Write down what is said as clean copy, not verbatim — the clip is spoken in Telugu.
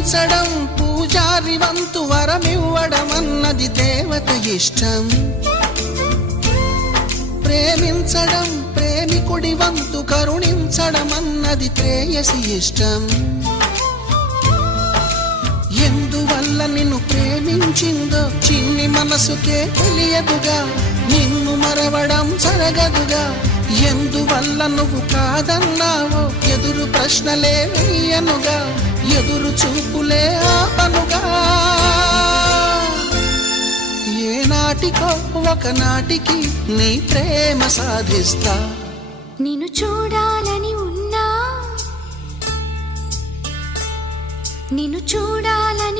పూజించడం పూజారి వంతు వరమివ్వడం అన్నది దేవత ఇష్టం. ప్రేమించడం ప్రేమికుడి వంతు కరుణించడం అన్నది ప్రేయసి ఇష్టం. ఎందువల్ల నిన్ను ప్రేమించిందో చిన్ని మనసుకే తెలియదుగా, నిన్ను మరవడం జరగదుగా. ఎందువల్ల నువ్వు కాదన్నావో ఎదురు ప్రశ్నలే వేయనుగా, ఎదురు చూపులే ఆపనుగా. ఏనాటికో ఒకనాటికి నీ ప్రేమ సాధిస్తా. నిన్ను చూడాలని ఉన్నా, నిన్ను చూడాలని